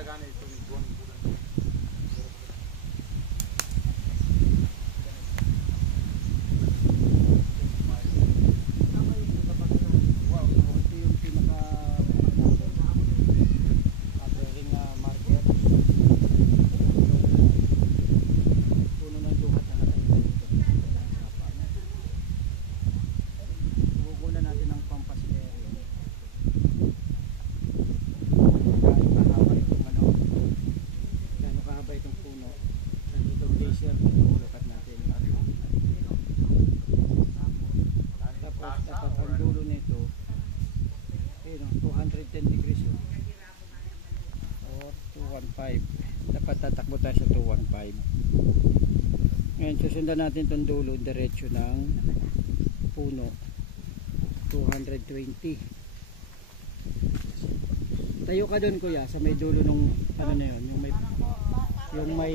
लगाने तो drone dapat tatakbo tayo sa 215. Ngayon susundan natin itong dulo diretso ng puno 220. Tayo ka doon kuya sa may dulo nung ano na yun, yung may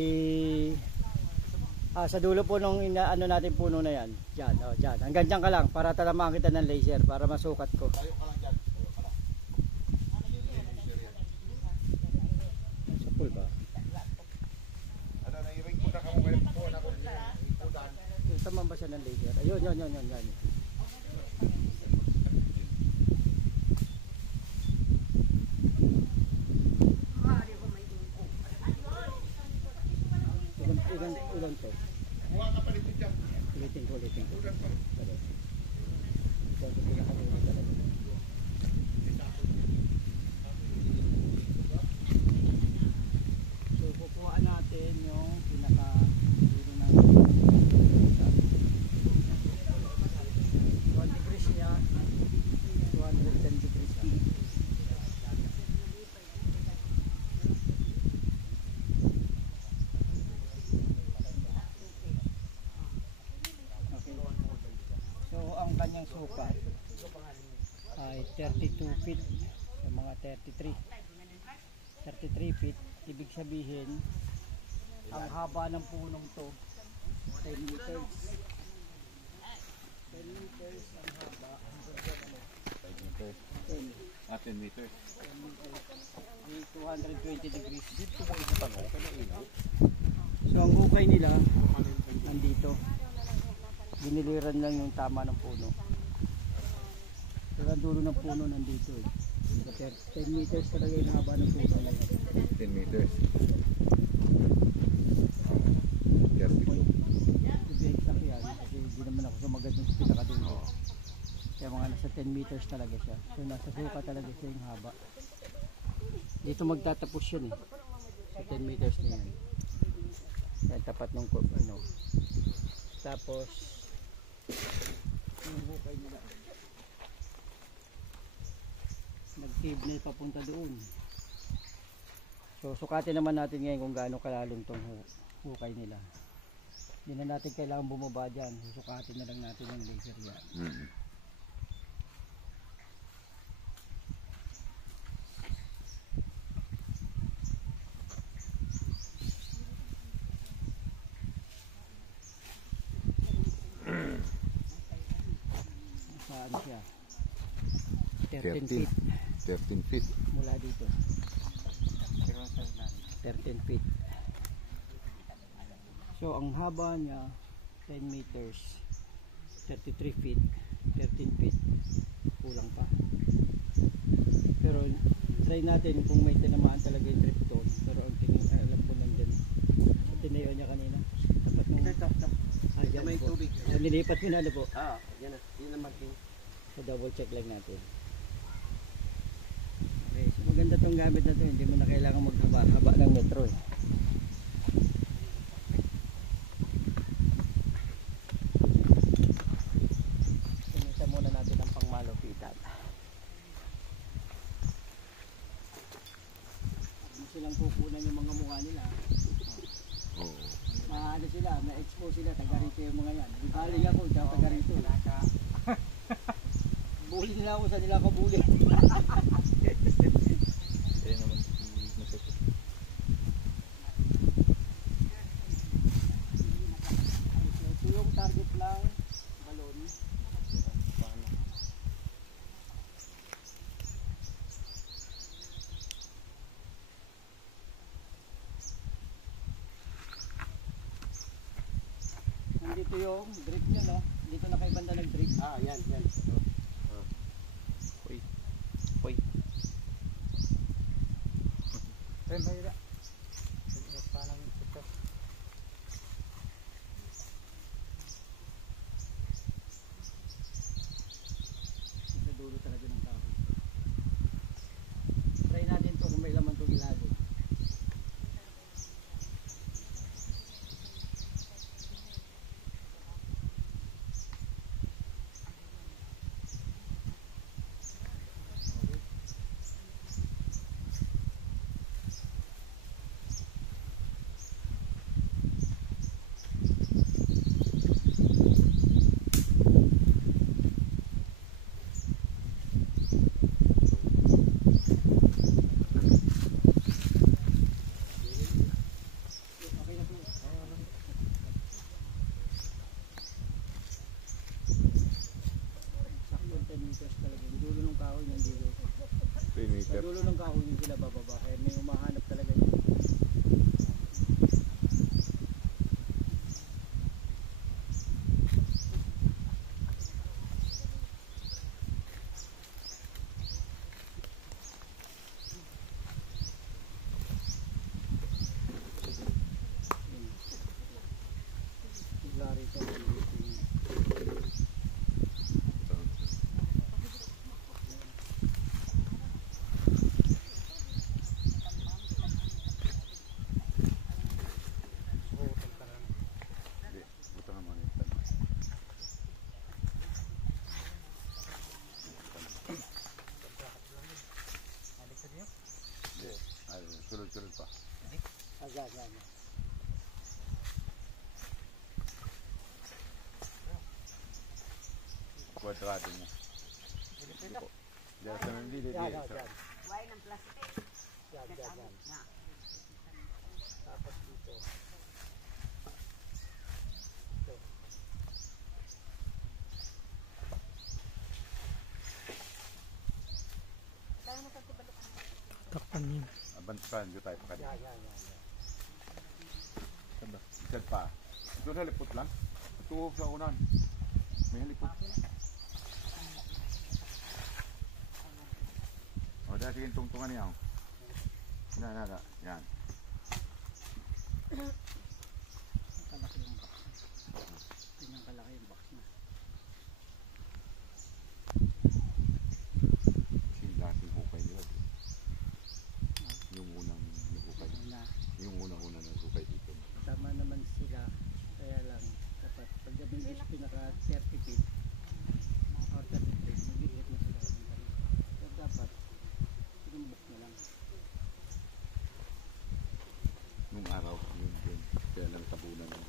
sa dulo po nung ano natin puno na yan. Diyan, oh, diyan. Hanggang diyan ka lang para talamaan kita ng laser para masukat ko. Tayo ka lang diyan. Sapul ba? Ano na i-ring po na kamo ngayon po na ko ipudan. Tama ba siya ng laser? Ayun, yan. Ulan to. Buwa ka pa rin dyan. Ulitin ko. Ulan pa rin. So, kukuhaan natin yung pinaka dulo ng 1 degrees niya, 210 degrees niya. Kanyang sukat ay 32 feet sa mga 33 feet. Ibig sabihin ang haba ng punong to 10 meters. 10 meters ang haba. 5 meters. 10 meters. 220 degrees. So ang hukay nila nandito. Biniliran lang yung tama ng puno. Pero ang dulo ng puno nandito eh. 10 meters talaga yung haba ng puno. 10 meters. 32. Exact yan. Kasi hindi naman ako sumagad yung pinakadulo. Kaya mga nasa 10 meters talaga siya. So nasa suka talaga siya yung haba. Dito magtatapos yun eh. Sa 10 meters na yan. Yan tapat ng ano. Tapos yung hukay nila nag-cable papunta doon. So sukatin naman natin ngayon kung gaano kalalim tong hukay nila. Hindi na natin kailangan bumaba dyan. Sukatin na lang natin ng laser yan. Saan siya? 13 feet. 13 feet. Mula dito. 13 feet. So ang haba niya 10 meters. 33 feet. 13 feet. Kulang pa. Pero try natin kung may tinamaan talaga yung tripton. Pero ang tingin alam ko nandun. So, tinayo niya kanina. Tapat nung may tubig. So, nilipat mo na ano po? Yan na. Yan na marking. So double check lang natin. Okay, so maganda tong gamit na to. Hindi mo na kailangan maghaba-haba ng metro eh. Sumisa muna natin ang pangmalupitan. Hindi silang kukunan yung mga mukha nila. Ano sila, na-expose sila, taga-rito yung mga yan. Di bali ako, taga-rito. Bully nila ako sa nila kabuli. Ito yung target lang, balon. Ito yung drip nyo, no? Dito na kay banda nag-drip. Ah, yan. Uy. Uy. Eh, mayroon. Parang ito. Sa dulo talaga ng kahoy. Try natin to kung may laman to gilado. Okay na po. Sakto 10 meters talaga. Yung dulo ng kahoy nandito. 3 Sa meter. dulo ng kahoy yung sila bababa. Kaya may umahanap talaga yun. Bigla rito. Hindi. Buto nga mga ito. Hindi. Ay, sulod-sulod pa. Agad. Kwadrado mo. Hindi po. Diyan sa hindi. Wine ng plastic. Yan. Na. Tapos dito. Abantakan dito tayo pa kanina. Yan. Isad pa. Doon halipot lang. Tuwag sa unan. May halipot. O, dahil sige tungtungan niya. Na. Yan. Kalaki yung box. Ganyan kalaki yung box na. Sila ating hukay nila. Yung unang nagukay. Yung unang nagukay dito. Tama naman sila. Kaya lang dapat pag gabing is pinaka 30 feet or 30 feet mag-iit na sila. So dapat pinumbok na lang. Nung araw, yun. Kaya lang tabunan mo.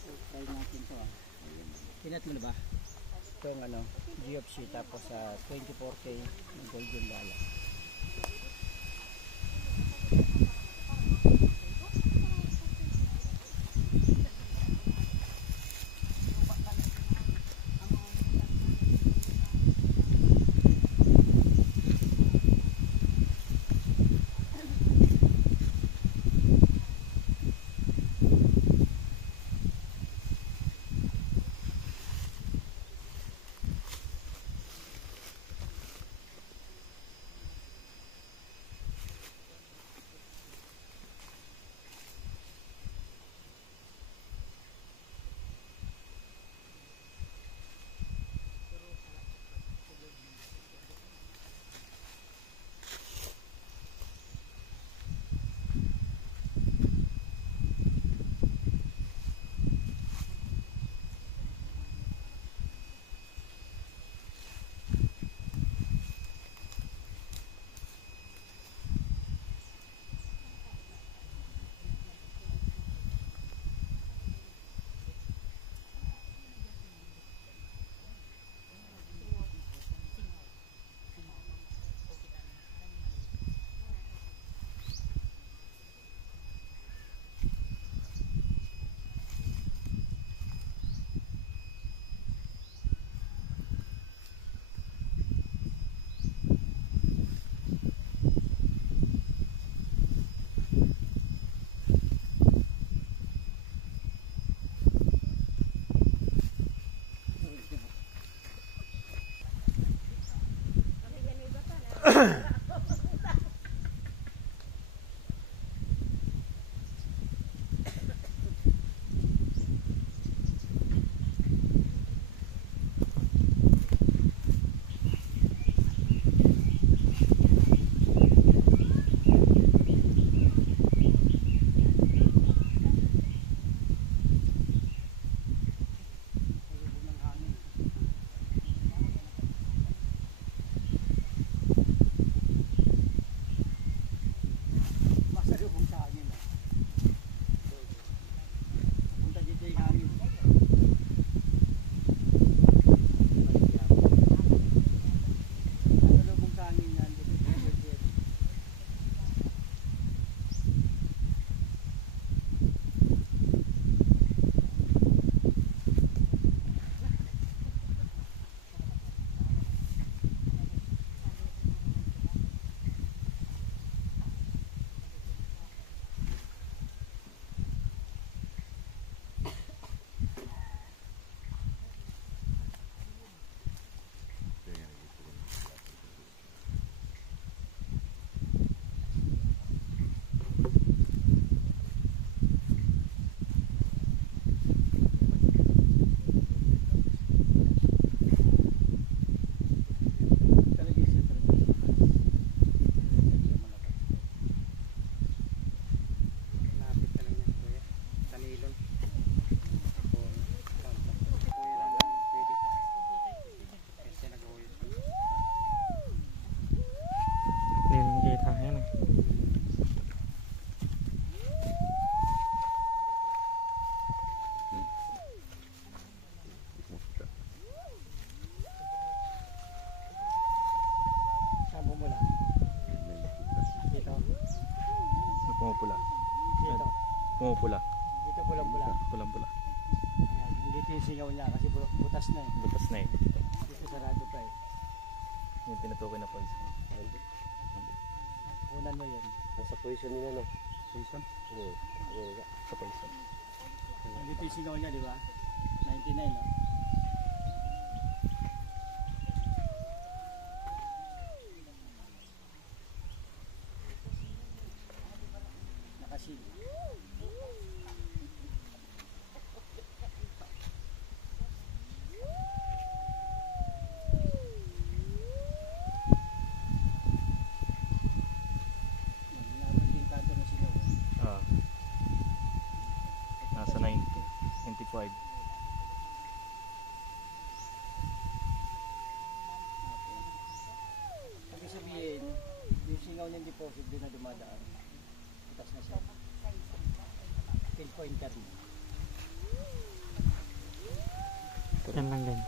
So try natin to ah. Ayun. Pinat mo na ba? Ito yung GFC tapos sa 24K ng Golden Dollar. Masalubong sa hangin. Punta dito yung hangin. Masalubong sa hangin yan. Dito yung hangin. Talaga yung sentro niya. Lapit ka lang yan, kuya. Tanilon. Kuya lang lang, pwede. Kasi nag-uwi siya. Hindi rin kita yan eh. Saan bumula? Dito. May pumupula. Dito. Pumupula. Dito pulang-pula. Pulang-pula. Ayan. Dito yung singaw niya kasi butas na eh. Butas na eh. Dito sarado pa eh. Yung tinutukoy na poison. Kunan mo yun. Nasa position nila, no? Poison? Oo. Sa poison. Dito yung singaw niya, di ba? 99, no? Nakasil. Nabot yung kanto ng singaw. Ah. Nasa 90. 95. Sabi sabihin, yung singaw niyang deposit doon na dumadaan. Butas na siya. Pinpointer mo. Yan lang din.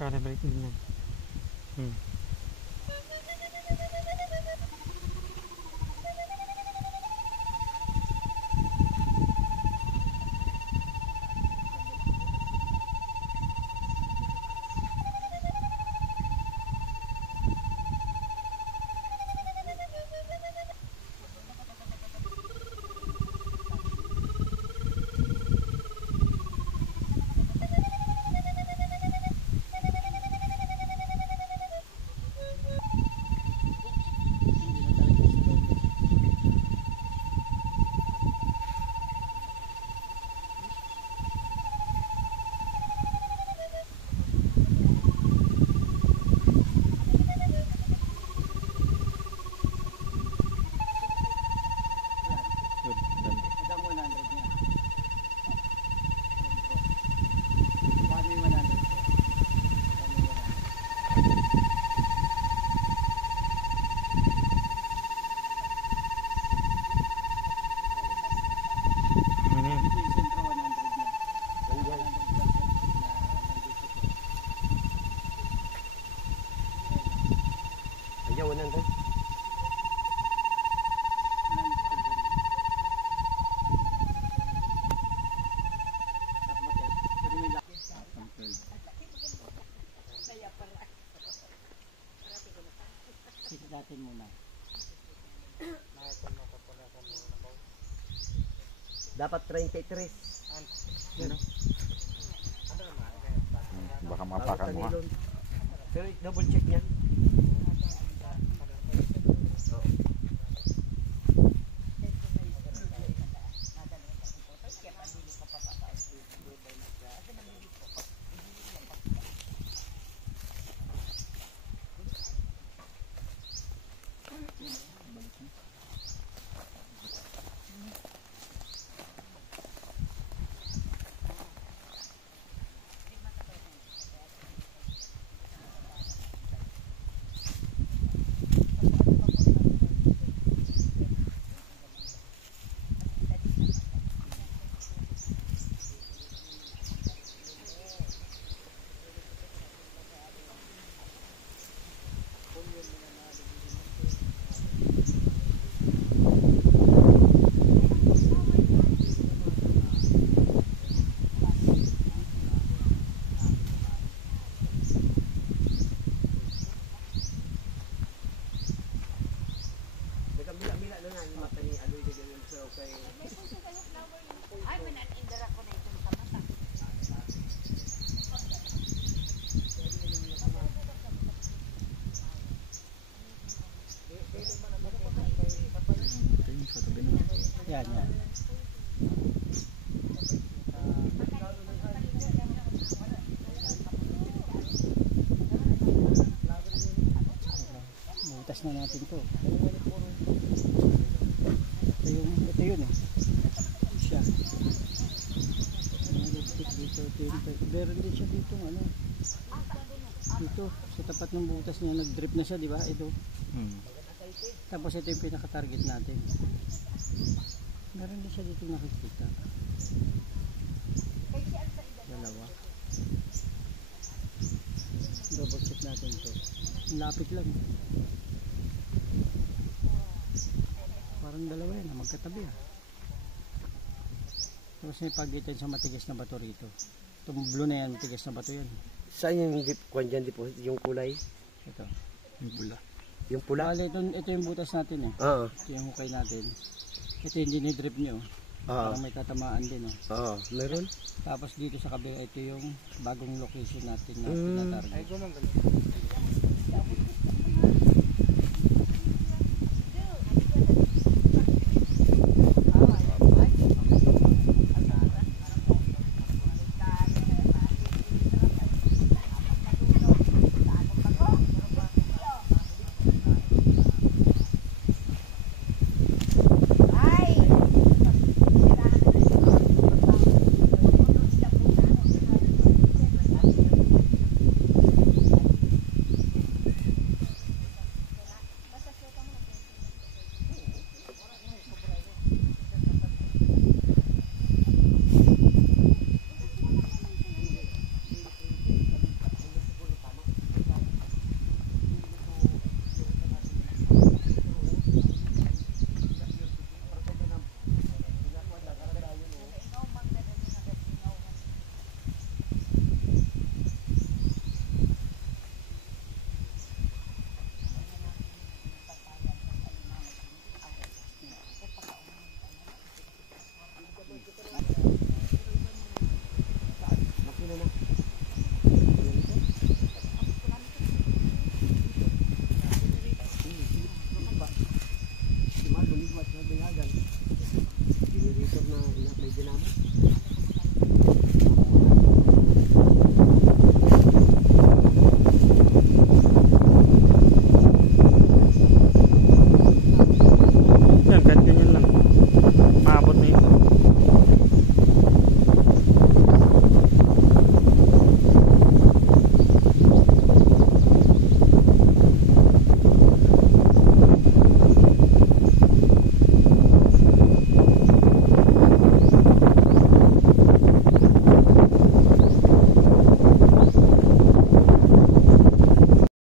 Calibrate din yan. Hindi na talaga singaw. Good. Ganda. Ito ang 100 niya. Paano yung 100 ko? Paano yung 100? Ano yan? Ito yung sentro 100 niya. Nandiyan. 100% na nandito siya. Ayaw, 100. Check natin muna. Dapat 33. Baka mapakan mo ha. Pero double check niya. Ay, mananindara ko na itong kamata. Yan, yan. Butas na natin to. Ito yun eh. Siya. Dito, meron din siya dito, ano. Dito, sa tapat ng butas niya, nag-drip na siya, di ba? Ito. Tapos ito yung pinaka-target natin. Meron din siya dito nakikita. Dalawa. Double check natin to. Lapit lang. Parang dalawa yan, magkatabi ah. Tapos may pagitan sa matigas na bato rito. Itong blue na yan, matigas na bato yan. Saan yung kwan dyan, yung kulay? Ito. Yung pula. Yung pula? Bale, ito yung butas natin eh. Oo. Ito yung hukay natin. Ito yung dinidrip nyo. Parang may tatamaan din oh. Oo, meron? Tapos dito sa kabila, ito yung bagong location natin na tinatarget. Ay, gumang